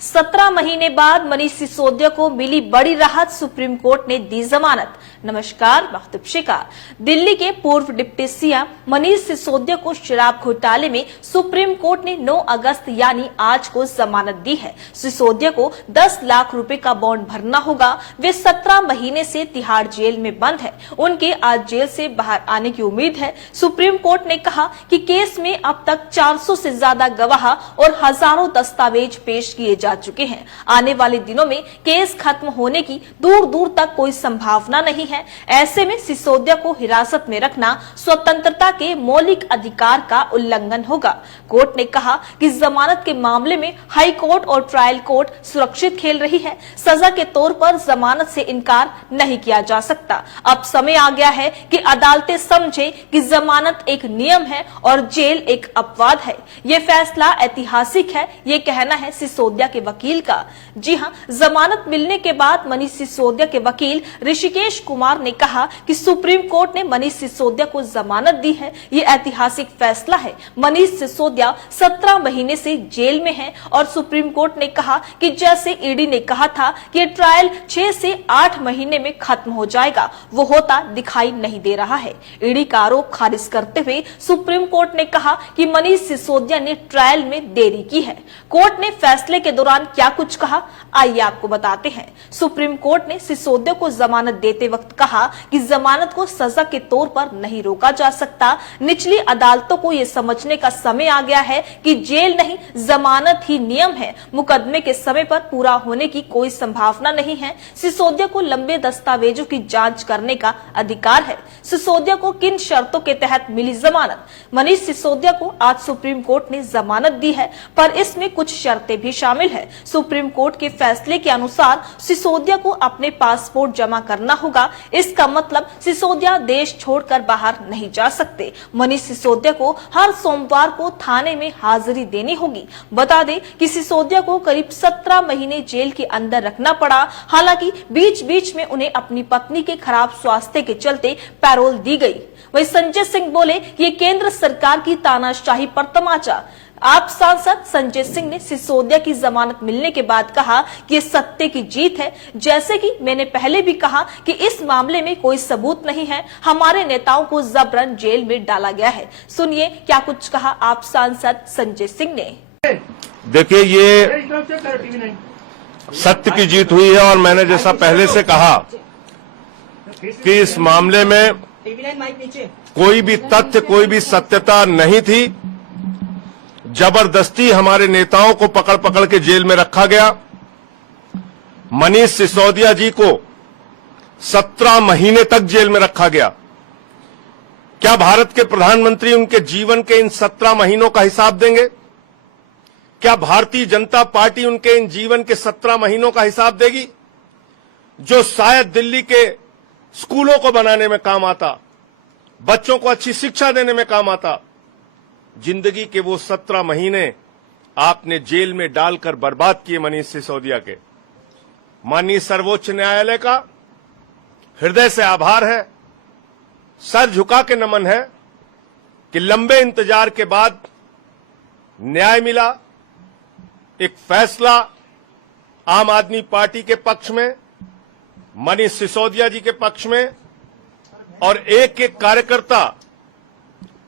17 महीने बाद मनीष सिसोदिया को मिली बड़ी राहत, सुप्रीम कोर्ट ने दी जमानत। नमस्कार, महतुबशिका। दिल्ली के पूर्व डिप्टी सीएम मनीष सिसोदिया को शराब घोटाले में सुप्रीम कोर्ट ने 9 अगस्त यानी आज को जमानत दी है। सिसोदिया को 10 लाख रुपए का बॉन्ड भरना होगा। वे 17 महीने से तिहाड़ जेल में बंद है। उनके आज जेल से बाहर आने की उम्मीद है। सुप्रीम कोर्ट ने कहा कि केस में अब तक 400 से ज्यादा गवाह और हजारों दस्तावेज पेश किए जा चुके हैं। आने वाले दिनों में केस खत्म होने की दूर दूर तक कोई संभावना नहीं है। ऐसे में सिसोदिया को हिरासत में रखना स्वतंत्रता के मौलिक अधिकार का उल्लंघन होगा। कोर्ट ने कहा कि जमानत के मामले में हाई कोर्ट और ट्रायल कोर्ट सुरक्षित खेल रही है। सजा के तौर पर जमानत से इनकार नहीं किया जा सकता। अब समय आ गया है कि अदालतें समझे कि जमानत एक नियम है और जेल एक अपवाद है। ये फैसला ऐतिहासिक है, ये कहना है सिसोदिया के वकील का। जी हां, जमानत मिलने के बाद मनीष सिसोदिया के वकील ऋषिकेश कुमार ने कहा कि सुप्रीम कोर्ट ने मनीष सिसोदिया को जमानत दी है। ये ऐतिहासिक फैसला है। मनीष सिसोदिया 17 महीने से जेल में है और सुप्रीम कोर्ट ने कहा कि जैसे ईडी ने कहा था कि ये ट्रायल 6 से 8 महीने में खत्म हो जाएगा, वो होता दिखाई नहीं दे रहा है। ईडी का आरोप खारिज करते हुए सुप्रीम कोर्ट ने कहा कि मनीष सिसोदिया ने ट्रायल में देरी की है। कोर्ट ने फैसले के दौरान क्या कुछ कहा, आइए आपको बताते हैं। सुप्रीम कोर्ट ने सिसोदिया को जमानत देते वक्त कहा कि जमानत को सजा के तौर पर नहीं रोका जा सकता। निचली अदालतों को यह समझने का समय आ गया है कि जेल नहीं, जमानत ही नियम है। मुकदमे के समय पर पूरा होने की कोई संभावना नहीं है। सिसोदिया को लंबे दस्तावेजों की जांच करने का अधिकार है। सिसोदिया को किन शर्तों के तहत मिली जमानत? मनीष सिसोदिया को आज सुप्रीम कोर्ट ने जमानत दी है, पर इसमें कुछ शर्तें भी शामिल है। सुप्रीम कोर्ट के फैसले के अनुसार सिसोदिया को अपने पासपोर्ट जमा करना होगा। इसका मतलब सिसोदिया देश छोड़कर बाहर नहीं जा सकते। मनीष सिसोदिया को हर सोमवार को थाने में हाजिरी देनी होगी। बता दें कि सिसोदिया को करीब 17 महीने जेल के अंदर रखना पड़ा। हालांकि बीच बीच में उन्हें अपनी पत्नी के खराब स्वास्थ्य के चलते पैरोल दी गई। वहीं संजय सिंह बोले, ये केंद्र सरकार की तानाशाही पर तमाचा। आप सांसद संजय सिंह ने सिसोदिया की जमानत मिलने के बाद कहा कि ये सत्य की जीत है। जैसे कि मैंने पहले भी कहा कि इस मामले में कोई सबूत नहीं है। हमारे नेताओं को जबरन जेल में डाला गया है। सुनिए क्या कुछ कहा आप सांसद संजय सिंह ने। देखिए, ये सत्य की जीत हुई है और मैंने जैसा पहले से कहा कि इस मामले में कोई भी तथ्य, कोई भी सत्यता नहीं थी। जबरदस्ती हमारे नेताओं को पकड़ पकड़ के जेल में रखा गया। मनीष सिसोदिया जी को 17 महीने तक जेल में रखा गया। क्या भारत के प्रधानमंत्री उनके जीवन के इन 17 महीनों का हिसाब देंगे? क्या भारतीय जनता पार्टी उनके इन जीवन के 17 महीनों का हिसाब देगी, जो शायद दिल्ली के स्कूलों को बनाने में काम आता, बच्चों को अच्छी शिक्षा देने में काम आता? जिंदगी के वो 17 महीने आपने जेल में डालकर बर्बाद किए मनीष सिसोदिया के। माननीय सर्वोच्च न्यायालय का हृदय से आभार है, सर झुका के नमन है कि लंबे इंतजार के बाद न्याय मिला। एक फैसला आम आदमी पार्टी के पक्ष में, मनीष सिसोदिया जी के पक्ष में, और एक एक कार्यकर्ता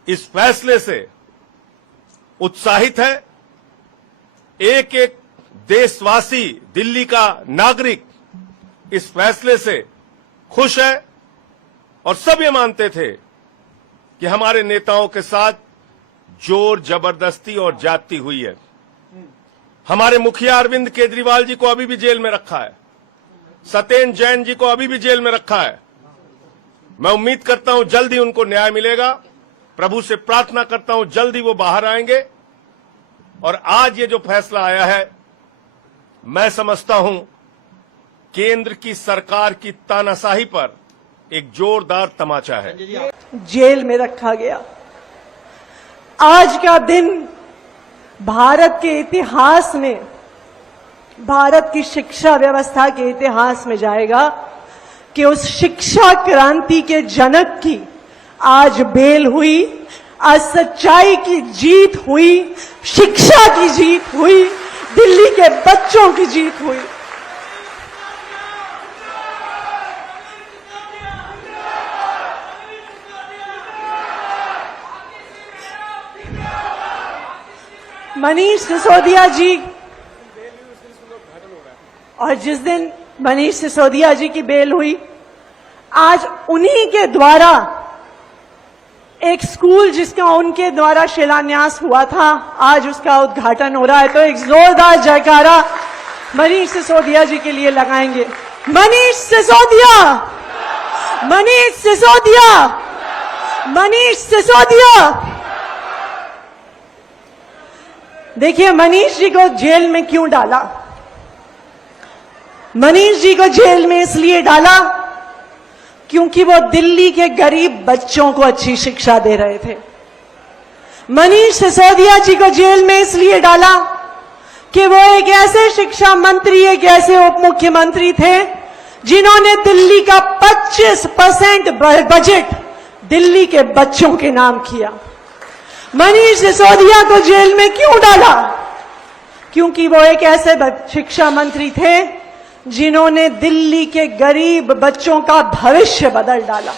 इस फैसले से उत्साहित है। एक एक देशवासी, दिल्ली का नागरिक इस फैसले से खुश है और सब ये मानते थे कि हमारे नेताओं के साथ जोर जबरदस्ती और ज्यादती हुई है। हमारे मुखिया अरविंद केजरीवाल जी को अभी भी जेल में रखा है। सत्येंद्र जैन जी को अभी भी जेल में रखा है। मैं उम्मीद करता हूं जल्द ही उनको न्याय मिलेगा। प्रभु से प्रार्थना करता हूं जल्द ही वो बाहर आएंगे। और आज ये जो फैसला आया है, मैं समझता हूं केंद्र की सरकार की तानाशाही पर एक जोरदार तमाचा है। जेल में रखा गया। आज का दिन भारत के इतिहास में, भारत की शिक्षा व्यवस्था के इतिहास में जाएगा कि उस शिक्षा क्रांति के जनक की आज बेल हुई, आज सच्चाई की जीत हुई, शिक्षा की जीत हुई, दिल्ली के बच्चों की जीत हुई। मनीष सिसोदिया जी, और जिस दिन मनीष सिसोदिया जी की बेल हुई, आज उन्हीं के द्वारा एक स्कूल जिसका उनके द्वारा शिलान्यास हुआ था, आज उसका उद्घाटन हो रहा है। तो एक जोरदार जयकारा मनीष सिसोदिया जी के लिए लगाएंगे। मनीष सिसोदिया, मनीष सिसोदिया, मनीष सिसोदिया। देखिए, मनीष जी को जेल में क्यों डाला? मनीष जी को जेल में इसलिए डाला क्योंकि वो दिल्ली के गरीब बच्चों को अच्छी शिक्षा दे रहे थे। मनीष सिसोदिया जी को जेल में इसलिए डाला कि वो एक ऐसे शिक्षा मंत्री, एक ऐसे उप मुख्यमंत्री थे जिन्होंने दिल्ली का 25% बजट दिल्ली के बच्चों के नाम किया। मनीष सिसोदिया को जेल में क्यों डाला? क्योंकि वो एक ऐसे शिक्षा मंत्री थे जिन्होंने दिल्ली के गरीब बच्चों का भविष्य बदल डाला।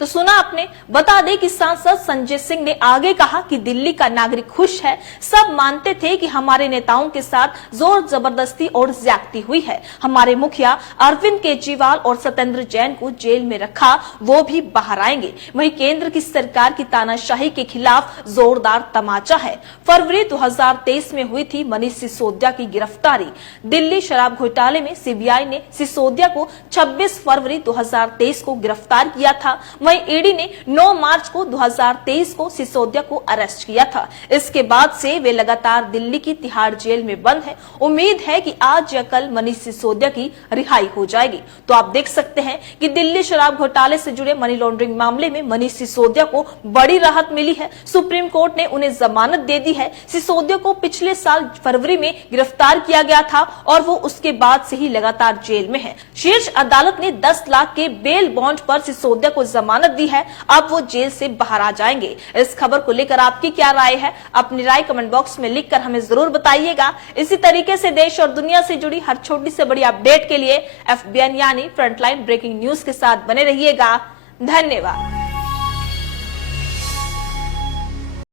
तो सुना आपने। बता दें कि सांसद संजय सिंह ने आगे कहा कि दिल्ली का नागरिक खुश है। सब मानते थे कि हमारे नेताओं के साथ जोर जबरदस्ती और ज्यादती हुई है। हमारे मुखिया अरविंद केजरीवाल और सत्येंद्र जैन को जेल में रखा, वो भी बाहर आएंगे। वहीं केंद्र की सरकार की तानाशाही के खिलाफ जोरदार तमाचा है। फरवरी 2023 में हुई थी मनीष सिसोदिया की गिरफ्तारी। दिल्ली शराब घोटाले में सीबीआई ने सिसोदिया को 26 फरवरी 2023 को गिरफ्तार किया था। वहीं ईडी ने 9 मार्च को 2023 को सिसोदिया को अरेस्ट किया था। इसके बाद से वे लगातार दिल्ली की तिहाड़ जेल में बंद हैं। उम्मीद है कि आज या कल मनीष सिसोदिया की रिहाई हो जाएगी। तो आप देख सकते हैं कि दिल्ली शराब घोटाले से जुड़े मनी लॉन्ड्रिंग मामले में मनीष सिसोदिया को बड़ी राहत मिली है। सुप्रीम कोर्ट ने उन्हें जमानत दे दी है। सिसोदिया को पिछले साल फरवरी में गिरफ्तार किया गया था और वो उसके बाद से ही लगातार जेल में है। शीर्ष अदालत ने 10 लाख के बेल बॉन्ड पर सिसोदिया को जमानत दी है। अब वो जेल से बाहर आ जाएंगे। इस खबर को लेकर आपकी क्या राय है? अपनी राय कमेंट बॉक्स में लिखकर हमें जरूर बताइएगा। इसी तरीके से देश और दुनिया से जुड़ी हर छोटी से बड़ी अपडेट के लिए FBN यानी फ्रंटलाइन ब्रेकिंग न्यूज के साथ बने रहिएगा। धन्यवाद।